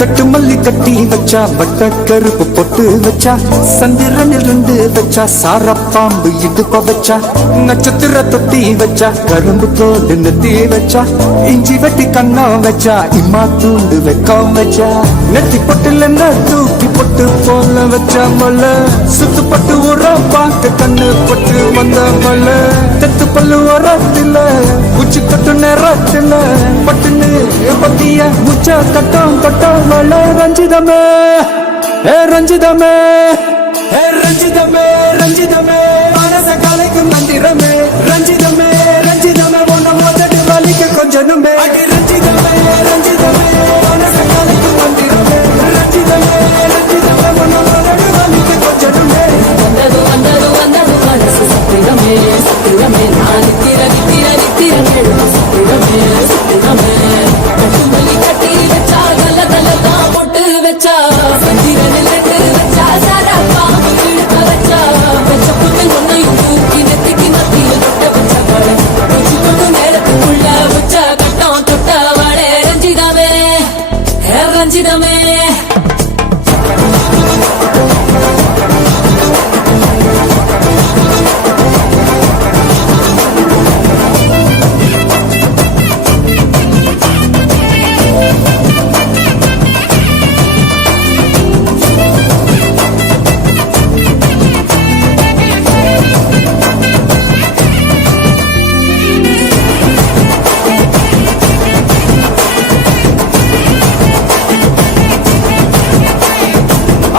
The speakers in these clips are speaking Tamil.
கட்டு மல்லி கட்டி வச்சா வட்ட கருப்பு பொட்டு வச்சா சந்திரனில் இருந்து வச்சா சாரப்பாம்பு இடுப்ப வச்சா நட்சத்திர தொட்டி வச்சா கரும்பு தோடு நெத்தி வச்சா இஞ்சி வெட்டி கண்ணம் வச்சா இம்மா தூண்டு வெக்கம் வச்சா நெத்தி பொட்டுல தூக்கி பொட்டு போல வச்சா மல்ல சுத்து பட்டு உரம் பார்க்க கண்ணு பட்டு வந்த மல்ல தெத்து பல்லு உரத்துல உச்சி கட்டு நேரத்துல பட்டுன்னு பத்திய முச்ச கட்டம் கட்டம் மல்ல ரஞ்சிதமே ரஞ்சிதமே ரஞ்சிதமே ரஞ்சிதமே மனச கலைக்கும் மந்திரமே ரஞ்சிதமே ரஞ்சிதமே ஒன்ன மோதட்டு வலிக்க கொஞ்சனுமே ரஞ்சிதமே ரஞ்சிதமே மனச கலைக்கும் மந்திரமே ரஞ்சிதமே ரஞ்சிதமே ஒன்ன மோதட்டு வலிக்க கொஞ்சனுமே வந்தது வந்தது வந்தது மனசு சத்திரமே சத்திரமே நான் நித்திர நித்திர நித்திர சத்திரமே சத்திரமே கட்டுமல்லி கட்டி வச்சா கல கல தான் பொட்டு வச்சா சந்திரனில் ரெண்டு வச்சா சாரா பாம்பு இழுக்க வச்சா வச்ச புட்டு ஒன்னையும் தூக்கி நெத்திக்கு மத்தியில் தொட்ட வச்ச வாழை வச்சு கொண்டு நேரத்துக்குள்ள வச்ச கட்டம் தொட்ட வாழை ரஞ்சிதமே ரஞ்சிதமே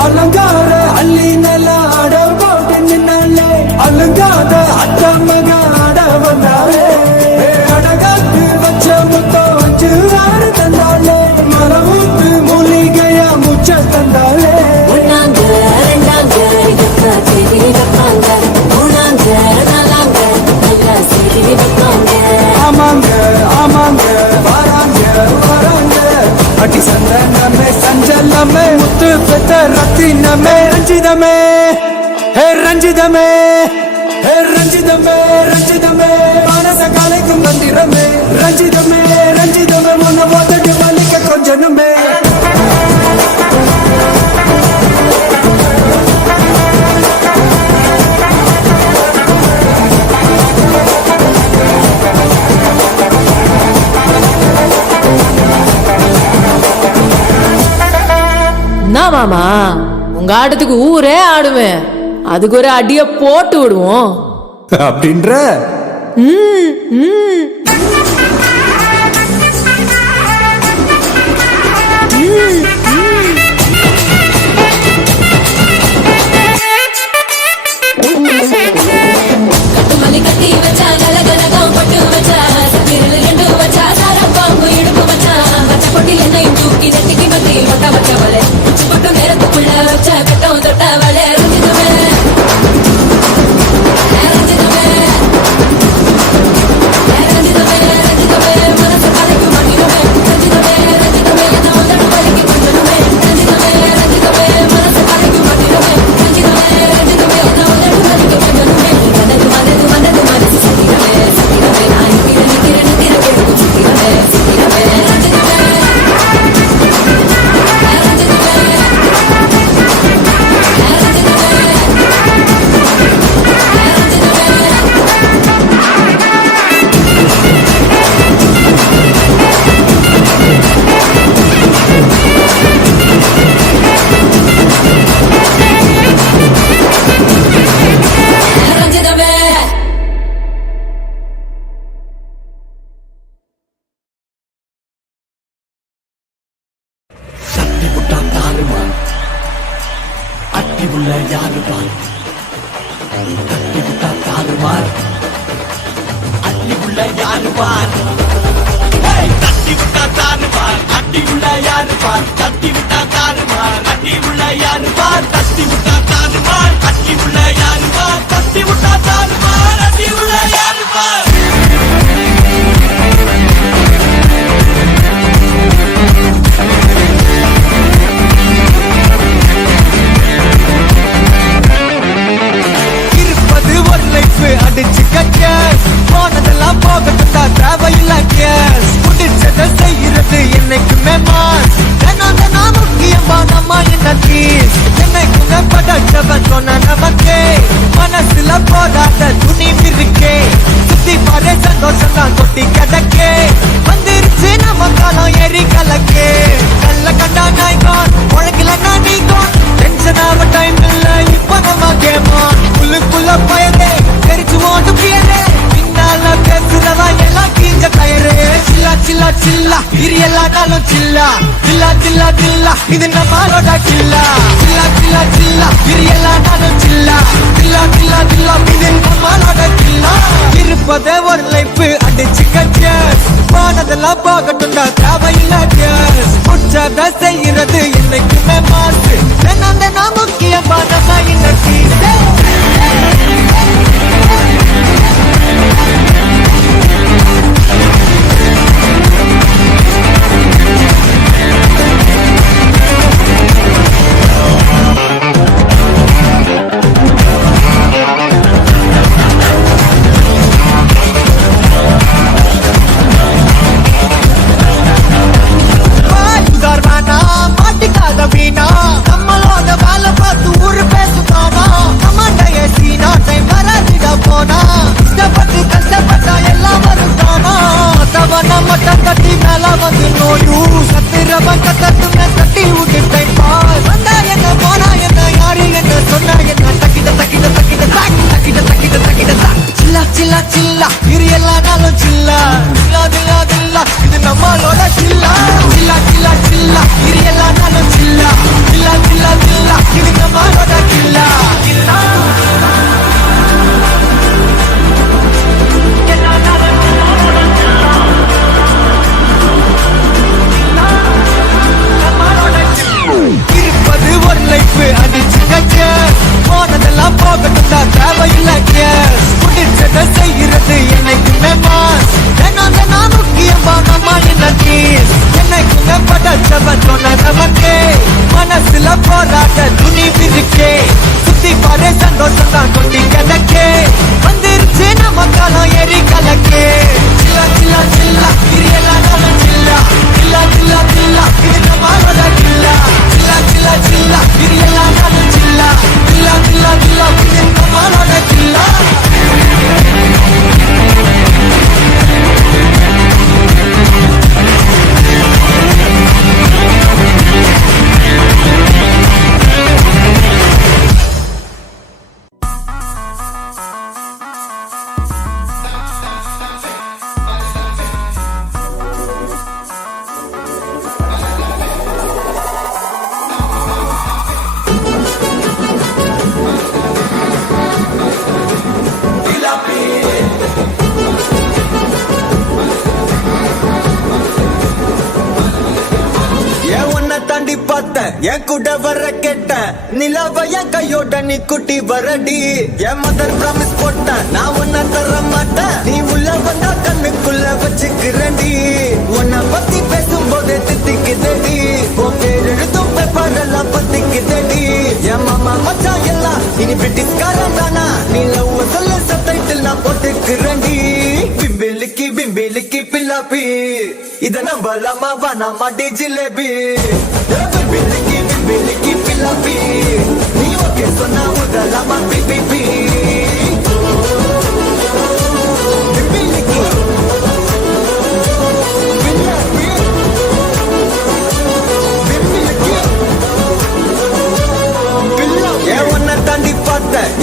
அலங்கார அள்ளி நல்ல ஆட போட்டு நின்னாலே அலங்காத அத்த மக ஆட வந்தாலே அடகாத்து வச்ச முத்தம் வச்சு ஆறு தந்தாலே மரமுத்து மூலிகையா முச்ச தந்தாலே ஒன்னாங்க ரெண்டாங்க இதக்கா செய்தி வைப்பாங்க மூணாங்க நாலாங்க நல்ல செய்தி வைப்பாங்க ஆமாங்க ஆமாங்க வராங்க வராங்க அடி சந்தனமே சஞ்சலமே முத்து பெத்த ரத்தினமே ரஞ்சிதமே ரஞ்சிதமே ரஞ்சிதமே ரஞ்சிதமே மனச கலைக்கும் மந்திரமே ரஞ்சிதமே ரஞ்சிதமே முன்ன போட்டு வலிக்க கொஞ்சனுமே மாமா உங்க ஆட்டத்துக்கு ஊரே ஆடுவேன் அதுக்கு ஒரு அடிய போட்டு விடுவோம் அப்படின்ற கட்டுமல்லி கட்டி வச்சா கல கலகம் பட்டு வச்சா சத்திரில் ரெண்டு வச்சா சாரம் பாம்பு இடுப்பு வச்சா வச்ச பொட்டில் என்னையும் தூக்கி நெட்டிக்கு மத்தியில் பட்ட வச்ச வலை உச்சி பட்டு நேரத்துக்குள்ள வச்ச கட்டம் தொட்ட வலை ரஞ்சிதமே ரஞ்சிதமே ரஞ்சிதமே ரஞ்சிதமே மனசு கலைக்கும் மகிழமே ரஞ்சிதமே ரஞ்சிதமே என்ன முதல் வலிக்கு கொஞ்சமே ரஞ்சிதமே ரஞ்சிதமே மனசு கலைக்கும் மகிழமே ரஞ்சிதமே ரஞ்சிதமே என்ன முதல் வலிக்கு கொஞ்சமே வந்தது வந்தது வந்தது மனசு சத்திரமே சத்திரமே நான் நித்திர நித்திர நித்திர கேட்கும் சத்திரமே சத்திரமே ரஞ்சிதமே ரஞ்சிதமே தட்டி விட்டா தாருமா அட்டி உள்ள யாருமார் தட்டி விட்டா தாருமார் அட்டி உள்ள யாருமார் தட்டி விட்டா தாருமார் அட்டி உள்ள யாருமார் தட்டி விட்டா தாருமார் அட்டி உள்ள யாருமார் தட்டி விட்டா தாருமார் அட்டி உள்ள யாருமார் தட்டி விட்டா தாருமார் அட்டி உள்ள யாருமார் சில்லா சில்லா இது எல்லா நாளும் சில்லா சில்லா சில்லா சில்லா இது நம்மளோட சில்லா சில்லா சில்லா சில்லா இது எல்லா நாளும் சில்லா சில்லா சில்லா சில்லா இது நம்மளோட சில்லா இருப்பதே ஒரு லைஃப் அடிச்சு கட்டு போனதெல்லாம் போகட்டும்டா தேவையில்லை முச்சத செய்யறது என்னைக்குமே மாசு என்ன முக்கியமானதா இன்னைக்கு மனசுல போராட்ட துணி விரிக்கே சுத்தி பாரு சந்தோஷம் தான் கொட்டி கிடக்கே வந்துருச்சு நம்ம காலம் ஏறி கலக்கே சில்லா சில்லா சில்லா இது எல்லா நாளும் சில்லா சில்லா சில்லா சில்லா இது நம்மளோட சில்லா சில்லா சில்லா சில்லா இது எல்லா நாளும் சில்லா சில்லா சில்லா சில்லா இது நம்மளோட சில்லா என் கூட வர கேட்ட நிலவ என் கையோட நீ குட்டி வரடி என் மதர் ப்ராமிஸ் போட்ட நான் உன்ன தர மாட்டேன் நீ உள்ள வந்தா கண்ணுக்குள்ள வச்சுக்கிறடி உன்னை பத்தி பேசும்போதே தித்திக்குதடி உன் பேர் எழுதும் பேப்பரெல்லாம் பத்திக்குதடி என் மாமா மச்சான் எல்லாம் இனி பிரிட்டிஷ்காரன் தானா நீ லவ் சொல்ல சப்டைட்டில் நான் போட்டுக்கிறடி பிம்பிலிக்கி பிம்பிலிக்கி பில்லாப்பி இத நம்பலாமா வானாமா டி ஜிலேபி பிம்பிலிக்கி பிம்பிலிக்கி பில்லாப்பி நீ ஓகே சொன்னா முதலாமா பிபிபி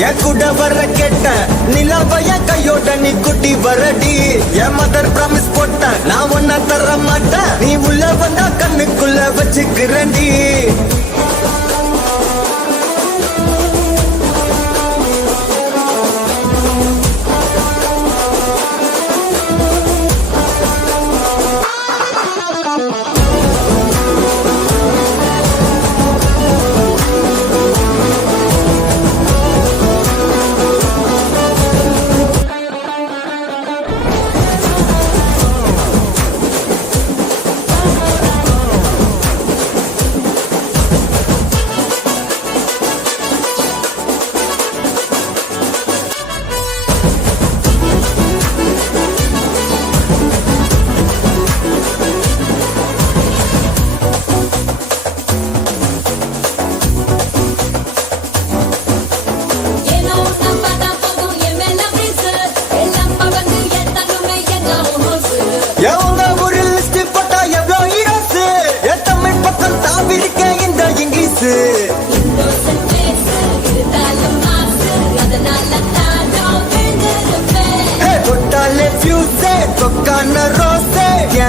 என் கூட வர கேட்ட நிலவ என் கையோட நீ குட்டி வரடி என் மதர் ப்ராமிஸ் போட்ட நான் உன்ன தர மாட்டேன் நீ உள்ள வந்தா கண்ணுக்குள்ள வச்சுக்கிறண்டி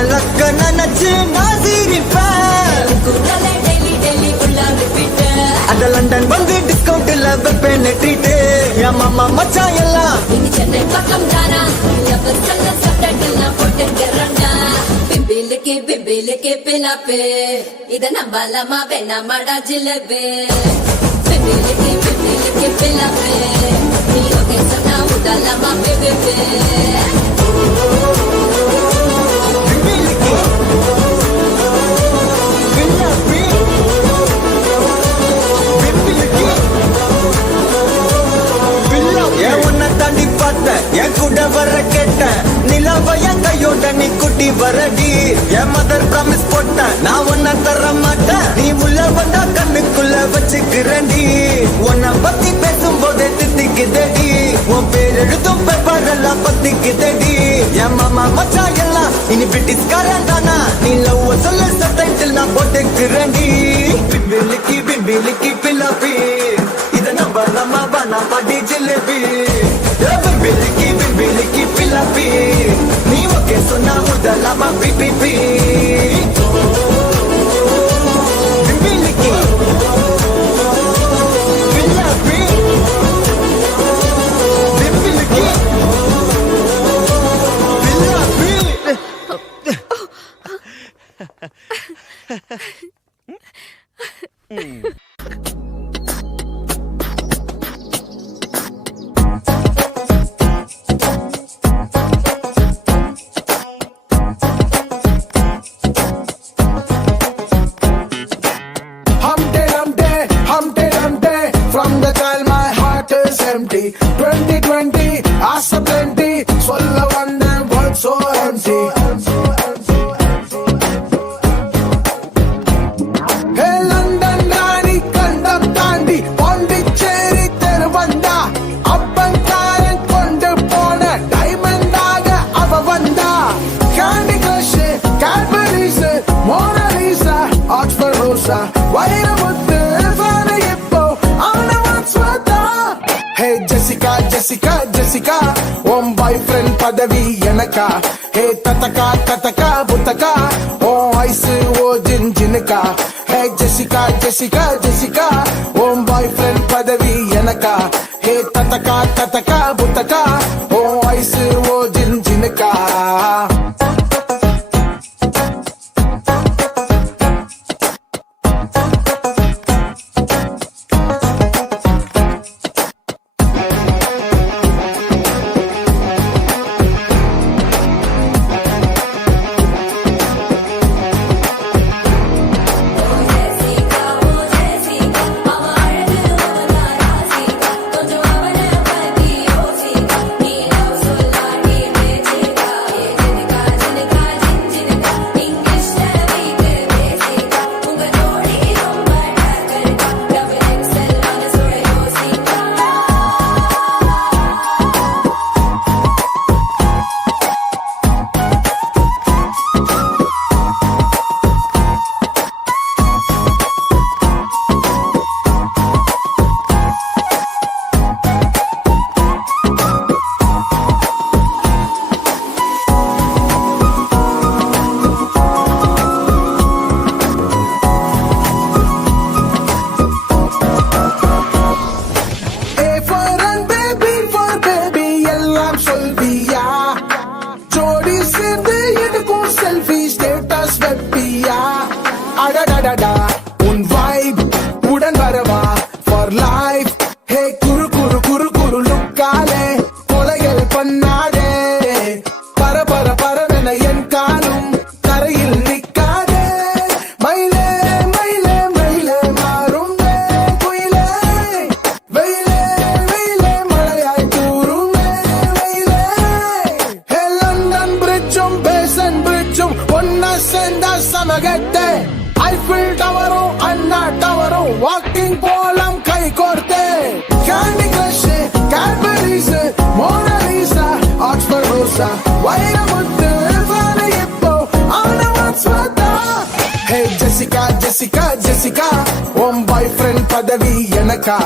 லக்க நினைச்சு நான் சிரிப்பேன் குரலை டெய்லி டெய்லி உள்ள ரிப்பீட் அந்த லண்டன் வந்து டிஸ்கவுண்ட்ல வெப்பேன் ட்ரீட் என் மாமா மச்சான் எல்லாம் இனி சென்னை பக்கம் தானா எவர் சொல்ல சப்டைட்டில் போட்டுக்கிறண்டா பிம்பிலுக்கு பிலாப்பே இத நம்பலாமா வேணாமாடா ஜிலேபி பிம்பிலுக்கு பிலாப்பே நீ ஓகே சொன்னா உடலாமா பேபே தாண்டி பார்த்த என் கூட வர கேட்ட நிலவ என் கையோட நீ குட்டி வரடி என் மதர் ப்ராமிஸ் போட்ட நான் உன்ன தர மாட்டேன் நீ உள்ள வந்தா கண்ணுக்குள்ள வச்சுக்கிறண்டி உன்னை பத்தி பேசும் போதே தித்திக்குதடி உன் பேர் எழுதும் பேப்பரெல்லாம் பத்திக்குதடி என் மாமா மச்சா எல்லாம் இனி பிரிட்டிஷ்காரன் தானா நீ லவ் சொல்ல சப்டைட்டில் நான் போட்டுக்கிறண்டி பிம்பிலிக்கு பிலாப்பி இத நம்பலாமா வேணாமாடி ஜிலேபி பிம்பிலிக்கு பிலாப்பி நீ ஓகே சொன்னா உடலாமா PPP பிம்பிலிக்கு பிலாப்பி பிம்பிலிக்கு பிலாப்பி From the time my heart is empty 2020 ஆசை plenty சொல்ல வந்த world so empty Hey London ராணி கண்டம் தாண்டி பாண்டிச்சேரி தெரு வந்தா அப்பன்காரன் கொண்டு போன டைமண்டாக அவ வந்தா Candy Crush Cadbury's Mona Lisa Oxford Rosa Vairamuthu Hey Jessica, Jessica, Jessica உன் பாய்ஃப்ரெண்ட் பதவி எனக்கா ஹே தத்தக்கா தத்தக்கா புத்தக்கா உன் ஐசு ஓ ஜின்ஜினுக்கா ஹே ஜெசிகா ஜெசிகா ஜெசிகா உன் பாய்ஃப்ரெண்ட் பதவி எனக்கா ஹே தத்தக்கா தத்தக்கா புத்தக்கா உன் ஐசு ஓ ஜின்ஜினுக்கா உன் வைப் உடன் வரவா ஃபார் லைஃப் ஹே குரு குரு குரு குரு லுக்காலே கொலைகள் பண்ணாதே பர பர பரவென என் காலும் கரையில் நிற்காதே மயிலே மயிலே மயிலே மாறும் குயிலே வெயிலே வெயிலே மழையாய் தூரும் வெயிலே ஹே லண்டன் பிரிட்ஜும் பேசன் பிரிட்ஜும் ஒன்னா சேர்ந்தா சமகட்டே ஐஃபில் டவரும் அண்ணா டவரும் வாக்கிங் போலாம் கை கோர்த்தே candy crush Cadbury's Mona Lisa Oxford Rosa Vairamuthu வான இப்போ ஆனவன் ஸ்வதா ஹே ஜெசிகா ஜெசிகா ஜெசிகா உன் பாய்ஃப்ரெண்ட் பதவி எனக்கா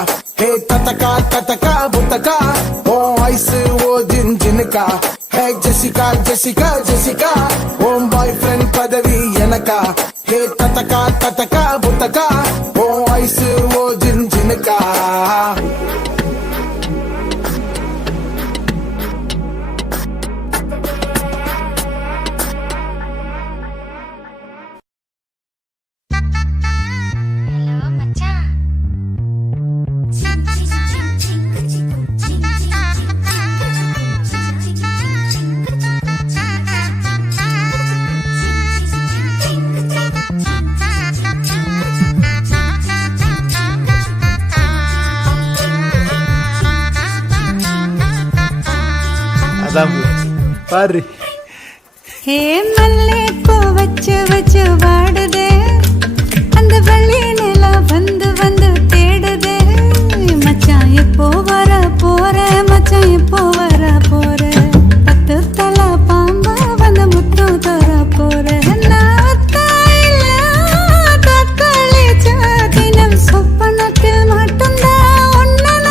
ஹே தத்தக்கா தத்தக்கா புத்தக்கா உன் ஐசு ஓ ஜின்ஜினுக்கா ஹே ஜெசிகா ஜெசிகா ஜெசிகா உன் பாய்ஃப்ரெண்ட் எனக்கா ஹே தத்தக்கா தத்தக்கா புத்தக்கா ஓ ஐஸ் ஓ ஜின்ஜினுக்கா பாரு ஹே மல்லே பூ வச்சு வச்சு வாடுதே அந்த வள்ளி நிலா வந்து வந்து தேடுதே மச்சான் எப்போ வர போற மச்சான் எப்போ வர போற பத்து தலை பாம்பா வந்து முத்து தர போற தினம் சொப்பனத்தில் மட்டும்தான் ஒன்னல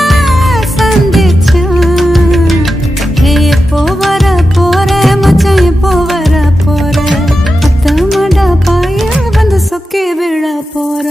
சந்திச்சேன் எப்போ வர போற மச்சான் எப்போ வர போற பத்து மட பாய வந்து சொக்கி விழ போற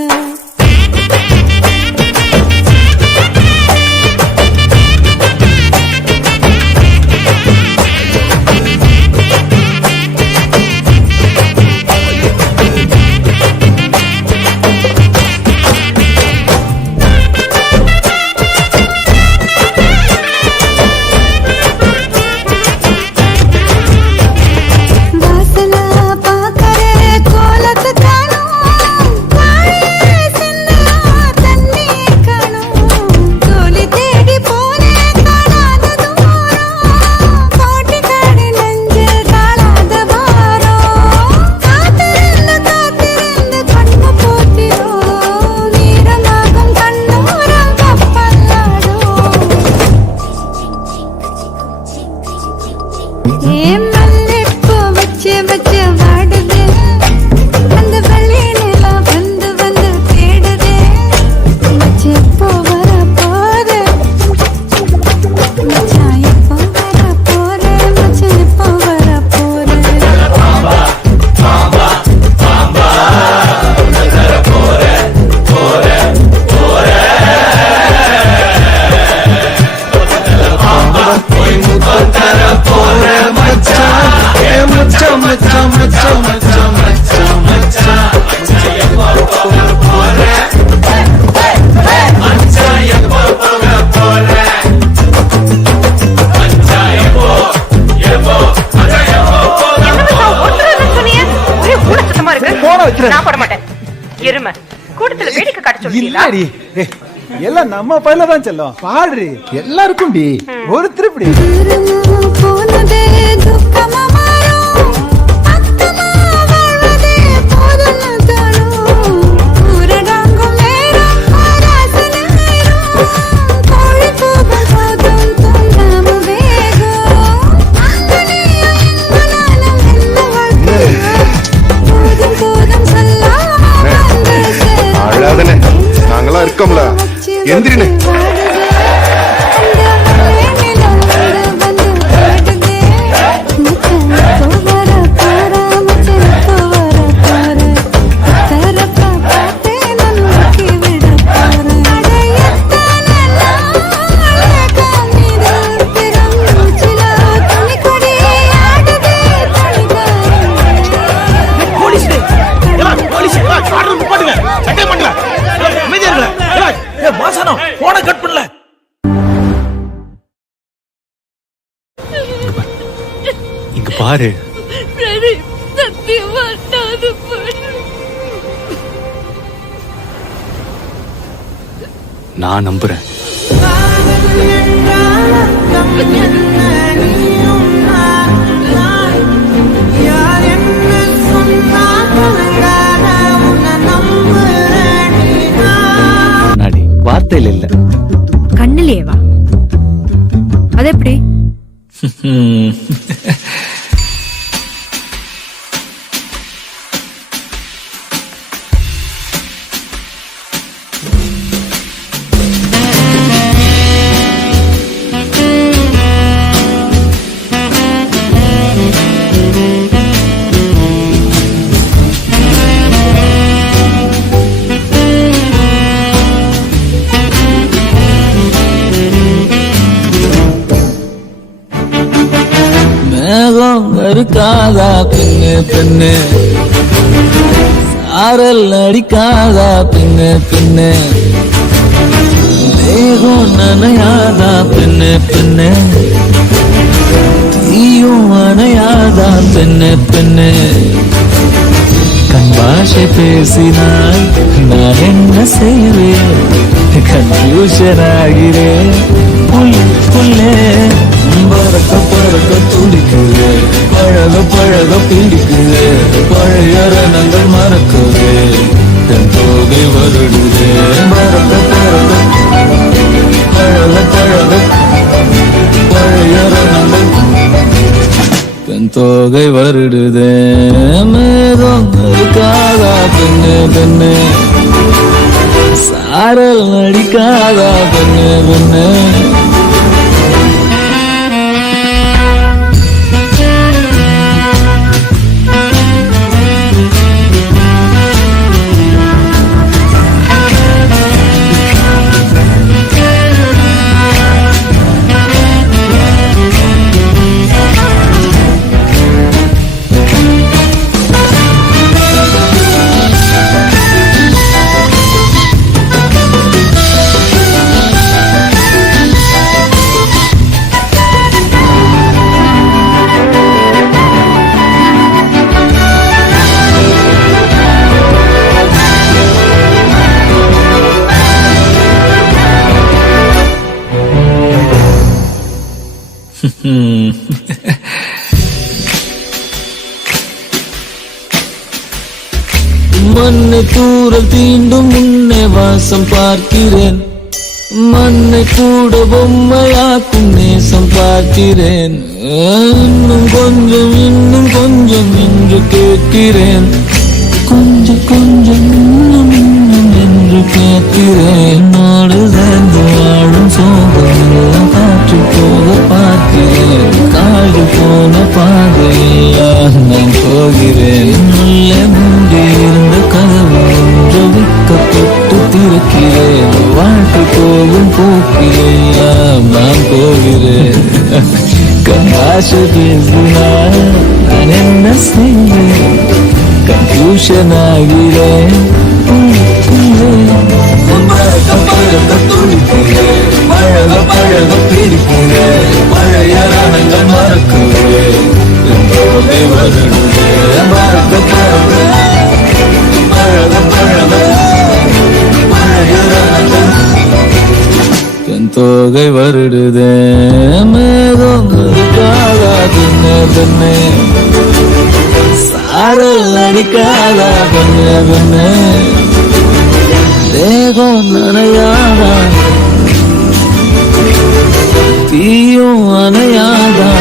எல்லாம் நம்ம பையில தான் செல்லும் பாடு எல்லாருக்கும் ஒரு திருப்பி நாங்களாம் இருக்கோம்ல எந்திரினு பாரு நான் நம்புறேன். வார்த்தையில் இல்ல கண்ணிலேவா? அது எப்படி? அடிக்காதா பெண்ணு பெண்ணு சாரல் அடிக்காதா பெண்ணு பெண்ணு தேகம் நனையாதா பெண்ணு பெண்ணு தீயும் அணையாதா பெண்ணு பெண்ணு கண் பாஷை பேசினால் நான் என்ன செய்வேன் கன்ஃபியூஷன் ஆகிறேன் புல்லே பறக்க பறக்க துடிக்குது பழக பழக பிடிக்குது பழைய ரணங்கள் மறக்குது தன் தோகை வருடுது பறக்க பறக்க பழக பழக பழைய ரணங்கள் தன் தோகை வருடுது மேகம் இருக்காதா பெண்ணு பெண்ணு சாரல் அடிக்காதா பெண்ணு பெண்ணு மண்ணை தூரல் தீண்டும் முன்னே வாசம் பார்க்கிறேன் மண்ணை கூட பொம்மையாக்கும் நேசம் பார்க்கிறேன் இன்னும் கொஞ்சம் என்று கேட்கிறேன் கொஞ்சம் கொஞ்சம் இன்னும் என்று கேட்கிறேன் நாடு சேர்ந்து வாழும் சோகம் காற்று போக பார்க்கிறேன் காடு போன பாதையெல்லாம் நான் போகிறேன் உள்ளே மூடி இருந்த கதவு ஒன்று விற்கப்பட்டு திறக்கிறேன் வாழ்க்கை போகும் போக்கிலெல்லாம் நான் போகிறேன் கண்ணாசை பேசினால் நான் என்ன செய்வேன் கன்ஃபியூஷன் ஆகிறேன் பழக பழக பிடிக்கிறேன் பழைய ரணங்கள் மறக்கிறேன் மறக்க பழக பழக பழைய ரணங்கள் தன் தோகை வருடுதே மேகம் இருக்காதா பெண்ணே பெண்ணே சாரல் அடிக்காதா பெண்ணே பெண்ணே தேகம் நனையாதா தீயும் அணையாதா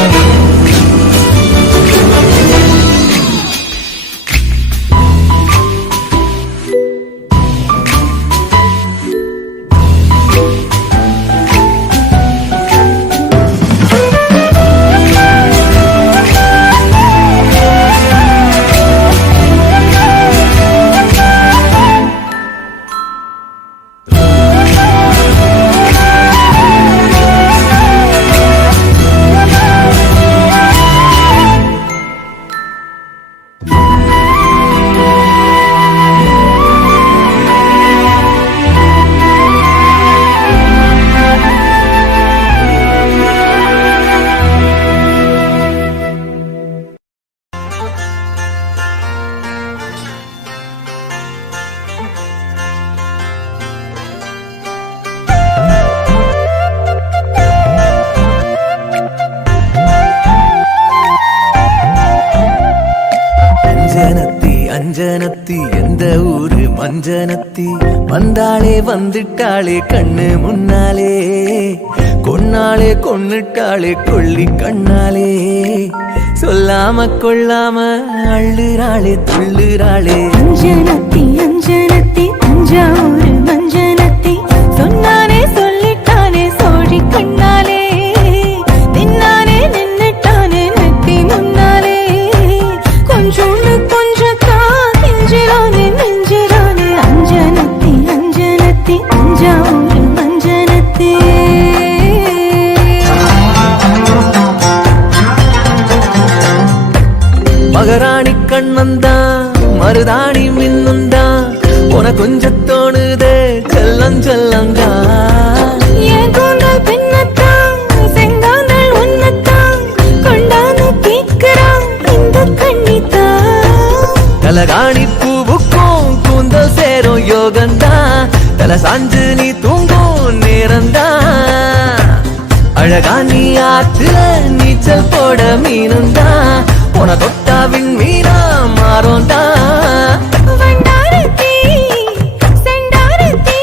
அஞ்சனத்தி எந்த ஊரு மஞ்சனத்தி வந்தாளே வந்துட்டாளே கண்ணு முன்னாலே கொன்னாளே கொன்னுட்டாளே கொள்ளி கண்ணாலே சொல்லாம கொள்ளாம அள்ளுறாளே துள்ளுறாளே அஞ்சனத்தி அஞ்சனத்தி தஞ்சாவூர் மஞ்சனத்தி சொன்னானே சொல்லிட்டானே சோழி கண்ணாலே நின்னானே நின்னுட்டானே நெத்தி முன்னாலே கொஞ்சோண்டு கொஞ்சக்கா நெஞ்சிரானே நெஞ்சிரானே அஞ்சனத்தி அஞ்சனத்தி தஞ்சாவூர் மஞ்சனத்தி மகராணி கண்ணந்தான் மருதாணி மின்னுந்தான் உன கொஞ்சம் தோணுதே செல்லம் செல்லந்தான் என் கூந்தல் பின்னத்தான் செங்காந்தல் உன்னத்தான் கொண்டாந்து கேட்கிறான் இந்த கண்ணித்தான் தலகாணி பூவுக்கும் கூந்தல் சேரும் யோகந்தான் தல சாஞ்சு நீ தூங்கும் நேரந்தான் அழகா நீ ஆத்துல நீச்சல் போட மீனந்தான் உன தொட்டாவின் மீனா மாறோந்தான் வண்டாரத்தி செண்டாரத்தி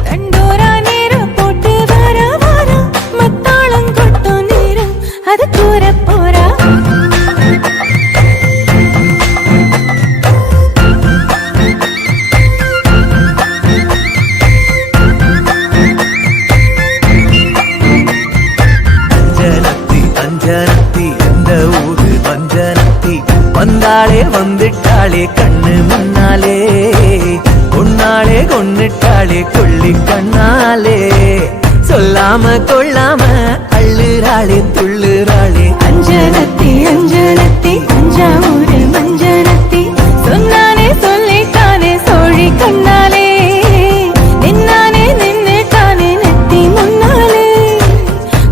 தண்டோரா நேரம் போட்டு வர வர மத்தாளம் கொட்டும் நேரம் அது கூற போறா அஞ்சனத்தி அஞ்சனத்தி எந்த ஊரு பஞ்சனத்தி வந்தாளே வந்துட்டாளே கண்ணு முன்னாலே கொன்னாளே கொன்னுட்டாளே கொள்ளி கண்ணாலே சொல்லாம கொள்ளாம அள்ளுறாளே துள்ளுறாளே அஞ்சனத்தி அஞ்சனத்தி தஞ்சாவூர் மஞ்சனத்தி சொன்னானே சொல்லிட்டானே சோழி கண்ணாலே நின்னானே நின்னுட்டானே நெத்தி முன்னாலே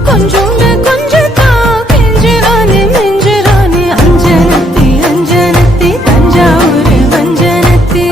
கொஞ்சோண்டு கொஞ்சத்தா கெஞ்சுறானே நெஞ்சுறானே அஞ்சனத்தி அஞ்சனத்தி தஞ்சாவூர் மஞ்சனத்தி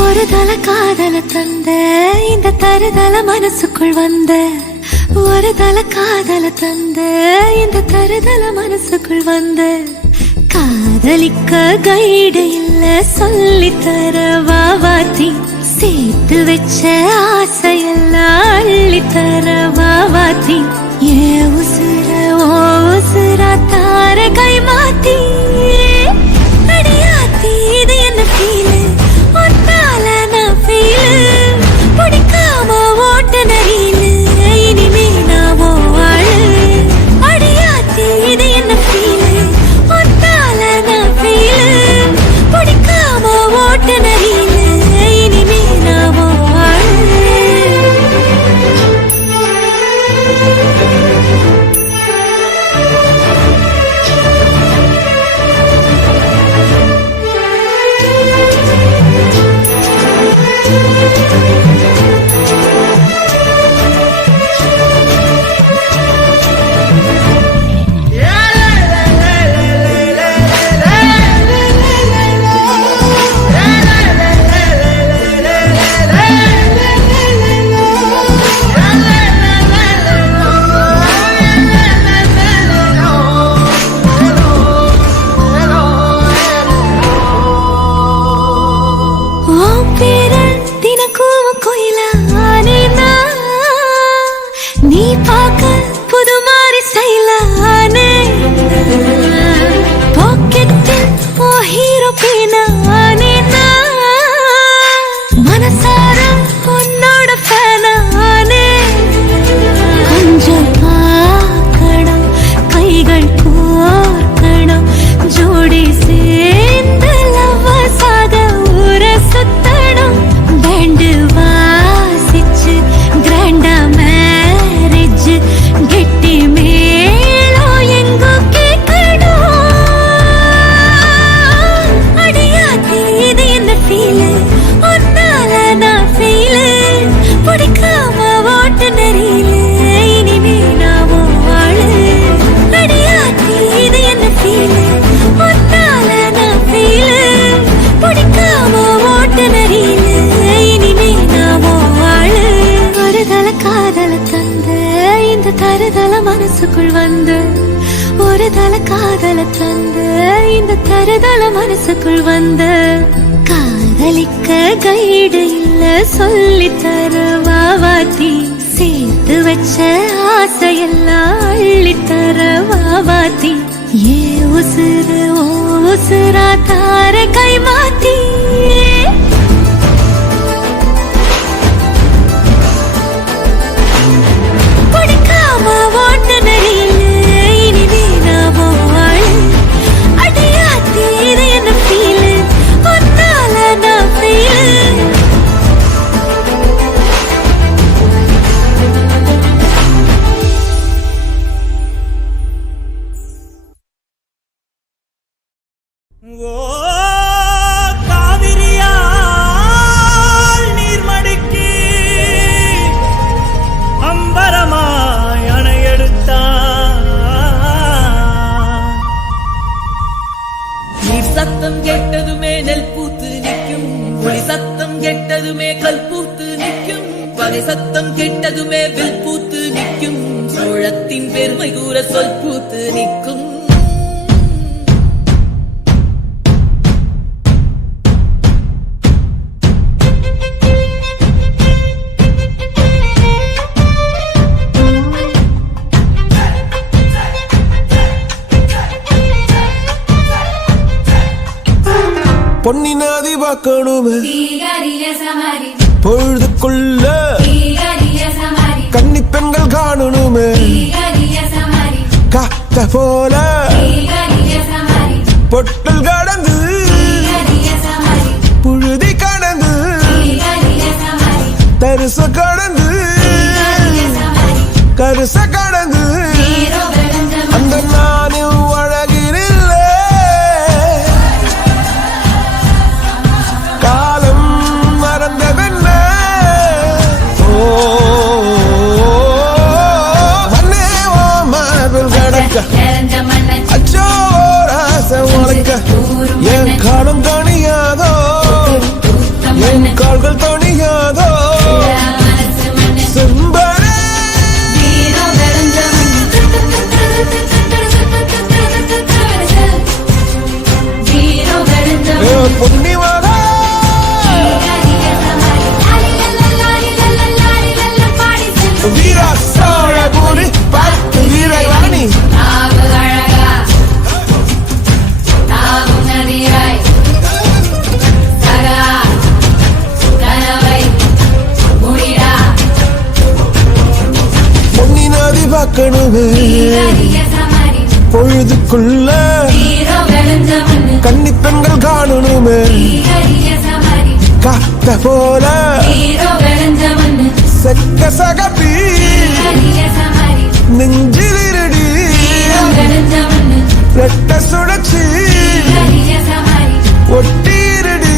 ஒரு தல காதல தந்த இந்த தருதல மனசுக்குள் வந்த ஒரு தல காதல தந்த இந்த தருதல மனசுக்குள் வந்த காதலிக்க கைடு இல்ல சொல்லி தர வாவாத்தி சேர்த்து வச்ச ஆசையெல்லாம் அள்ளி தர வாவாத்தி ஏ உசுர ஓ உசுரா தார கை மாத்தி அடியாத்தி இது என்ன ஃபீலு ஒன்னால நான் ஃபீலு பிடிக்காம ஓட்ட நரியிலு இனிமே நான் வாழு அடியாத்தி இது என்ன ஃபீலு ஒன்னால நான் ஃபீலு பிடிக்காம ஓட்ட நரியிலு இனிமே நான் வாழு நீ பார்க்க புது மாதிரி செய்யலானே பாக்கெட்டில் ஓ ஹீரோ பேனானே மனசார உன்னோட ஃபேனானே கொஞ்சம் பார்க்கணும் கைகள் கோர்க்கணும் ஜோடி சேர்ந்து லவ்வசாக ஊர சுத்தணும் பேண்டு வாசிச்சு கிராண்டா மேரேஜ் கெட்டி மேளம் எங்கோ கேட்கணும் அடியாத்தி இது என்ன ஃபீலு ஒன்னால நான் ஃபீலு பிடிக்காம ஓட்டு நெறியிலு இனிமே நான் வாழு அடியாத்தி இது என்ன ஃபீலு ஒன்னால நான் ஃபீலு பிடிக்காம ஓட்டு நெறியிலு இனிமே நான் வாழு ஒரு தல காதல தந்த இந்த தருதல மனசுக்குள் வந்து ஒரு தல காதல தந்த இந்த தருதல மனசுக்குள் வந்து காதலிக்க கைடு இல்ல சொல்லி தர வாவாத்தி சேர்த்து வச்ச ஆசையெல்லாம் அள்ளித்தர வாவாத்தி ஏ உசுறு ஓ உசுரா தார கை மாத்தி குடிக்காம ஓட்டு நடியில் இனிமே நாமோ வாழ அடையாத்தி இது என்ன ஃபீல் ஒன்னால நான் ஃபீல் காவிரியால் நீர்மடுக்கி அம்பரமாய் அணையெடுத்தான். நீர் சத்தம் கேட்டதுமே நெல் பூத்து நிற்கும், ஒளி சத்தம் கேட்டதுமே கல் பூத்து நிற்கும், பகை சத்தம் கேட்டதுமே வில் பூத்து நிற்கும், சோழத்தின் பெருமை கூற சொல் பூத்து நிற்கும். பொன்னி நதி பார்க்கணுமே பொழுதுக்குள்ள கன்னி பெண்கள் காணணுமே காத்த போல பொட்டல் கடந்து புழுதி கடந்து தரிச கடந்து கருச கடந்து அந்த நானும் அழகினில்ல காலம் மறந்ததென்ன மண்ணே ஓ மார்பில் கடக்க அச்சோ ராச உனக்க என் காலம் தணியாதோ என் கால்கள் தணியாதோ செம்பரே பொன்னிமகா வீரா சோழபுரி பத்து வீரவாணி பொன்னி நதி பார்க்கணுமே பொழுதுக்குள்ள கன்னி பெண்கள் காணணுமே காத்த போல செக்க சகப்பி நெஞ்சிலிருடி ரெட்ட சுழற்சி ஒட்டீரடி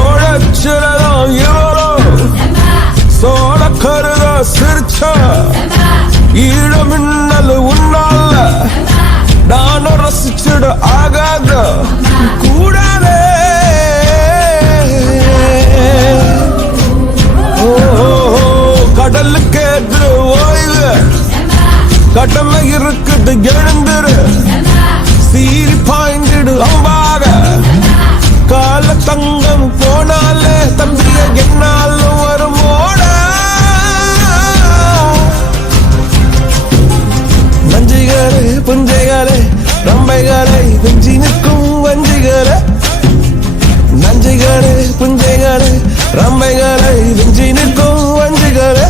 சோழச்சிரதம் இவரோ சோழ கருத சிரிச்ச ஈழ மின்னல் உன்னால நானும் ரசிச்சிட ஆகாத கூடாதே கடலுக்கு எதிர ஓய்வு கடமை இருக்குது எழுந்துரு சீரி பாய்ந்திடு அம்பாக கால தங்கம் போனாலே தம்பிய என்னாலும் வரும் ஓட நஞ்சிகளே புஞ்சைகளே ரம்பைகளை வெஞ்சி நிற்கும் வஞ்சிகளே நஞ்சிகளே புஞ்சைகளே ரம்பைகளை வெஞ்சி நிற்கும் வஞ்சிகளே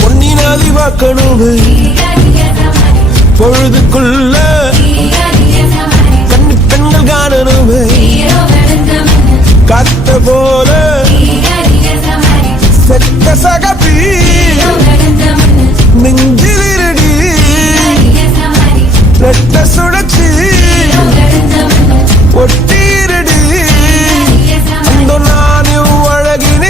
பொன்னி நதி பார்க்கணுமே பொழுதுக்குள்ள கன்னி பெண்கள் காணணுமே காத்த போல செக்க சகப்பி நெஞ்சிலிருடி ரெட்ட சுழற்சி ஒட்டீரடி அந்த நானும் அழகின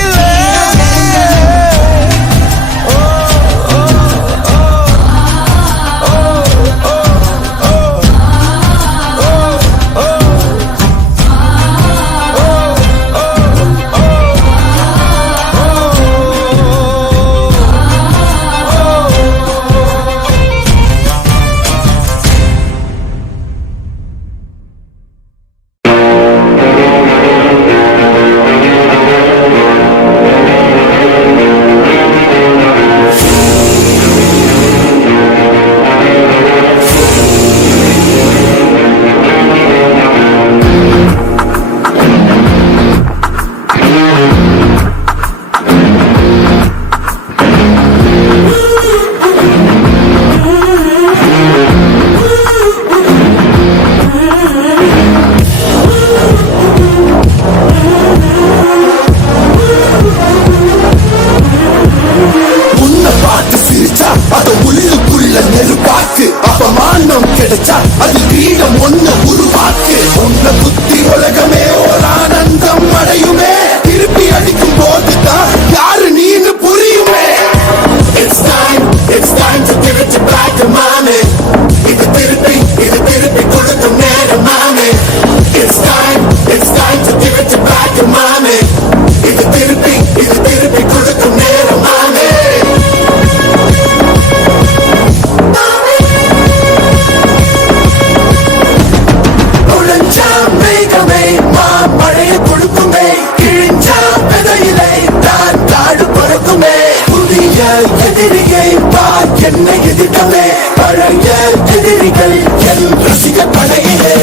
என்னை எதிர்க்கவே பழைய எதிரிகள் என் ரசிக படையிலே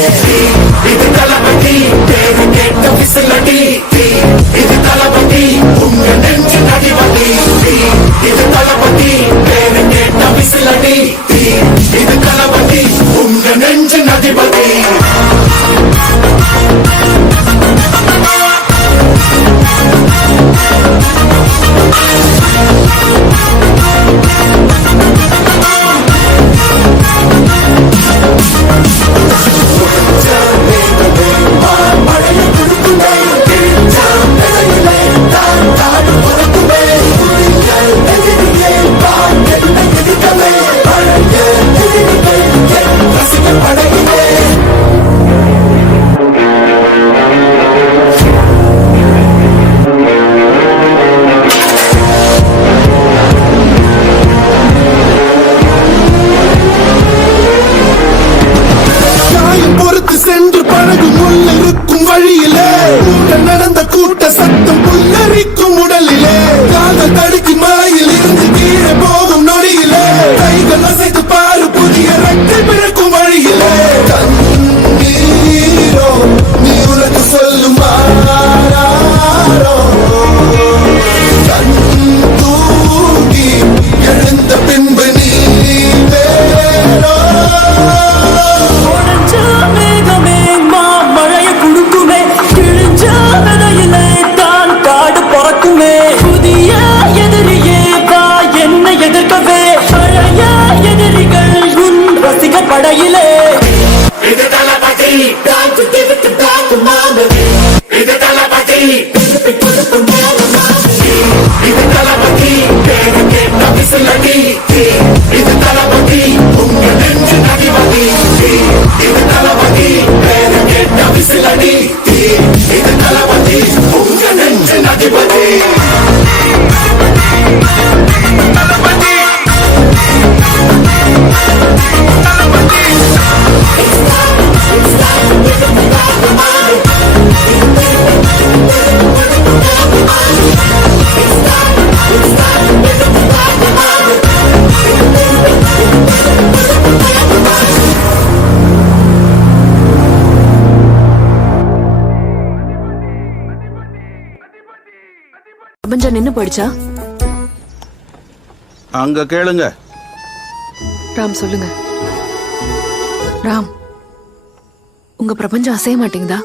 இது தளபதி பேரு கேட்ட விசிலடி இது தளபதி உங்க நெஞ்சு நடிவடி இது தளபதி பேரு கேட்ட விசிலடி இது தளபதி உங்க நெஞ்சு நடிவடி பொறுத்து சென்று பழகும் உள்ளிருக்கும் வழியிலே உடன் நடந்த கூட்ட சத்தம் புல்லரிக்கும் உடலிலே காதல் தடுக்கி மாயில் இருந்து கீழே போகும் நொடியிலே கைகள் அசைத்து பாரு புதிய ரெக்கை பிறக்கும் வழியிலே தண்ணீரோ நீ உனக்கு சொல்லும் தூங்கி எழுந்த பின்பு நீ வேறோ மழைய குடுக்குமே கிழிஞ்ச விதையிலே தான் காடு பறக்குமே புதிய எதிரியே வா என்னை எதிர்க்கவே பழைய எதிரிகள் உன் ரசிக படையிலே இது Thalapathy don to give it back to மாமா இது தளபதி இது தளபதி பேரு கேட்ட விசிலடி இது தளபதி உங்க நெஞ்சு நடிவடி இது தளபதி பேரு கேட்ட விசிலடி இது தளபதி உங்க நெஞ்சு நடிவடி தளபதி பிரபஞ்சம் நின்னு போயிடுச்சா? அங்க கேளுங்க. ராம் சொல்லுங்க. ராம், உங்க பிரபஞ்சம் அசைய மாட்டேங்குதா?